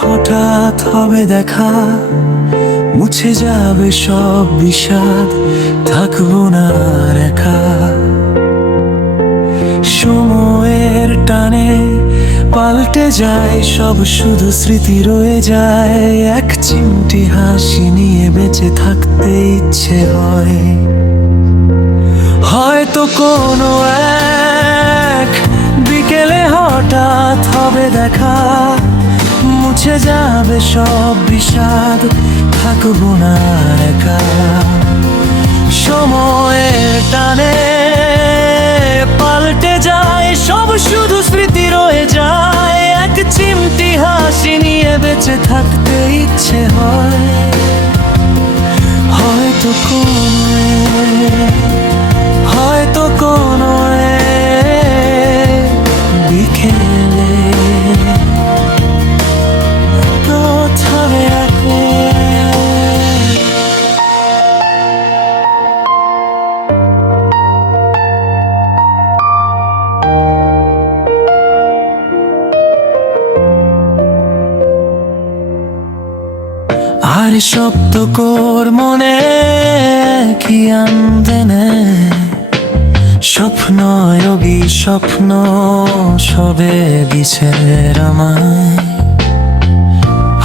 হঠাৎ হবে দেখা, মুছে যাবে সব বিষাদ, থাকবো না আর একা। সময়ের টানে পাল্টে যায় সব, শুধু স্মৃতি রয়ে যায়। এক চিমটি হাসি নিয়ে বেঁচে থাকতে ইচ্ছে হয়। হয়তো কোনো এক বিকেলে হঠাৎ হবে দেখা, মুছে যাবে সব বিষাদ, থাকবো না একা। সময়ের টানে পাল্টে যায় সব, শুধু স্মৃতি রয়ে যায়। এক চিমটি হাসি নিয়ে বেঁচে থাকতে ইচ্ছে হয়। হয়তো কোনো বিকেলে প্রথমে আর শব্দ কর মনে কি আনদেনে, স্বপ্ন স্বপ্ন সবে গেছে আমায়।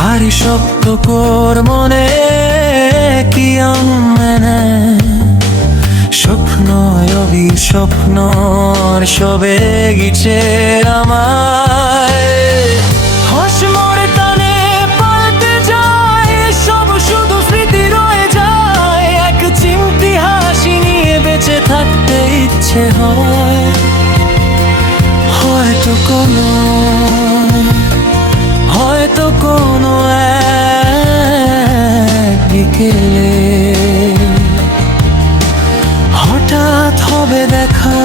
আর শব্দ কর মনে কি আনদেনে, স্বপ্ন স্বপ্ন সবে গেছে আমায়। থাকতে ইচ্ছে হয়। হয়তো কোনো এক বিকেলে হঠাৎ হবে দেখা,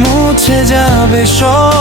মুছে যাবে সব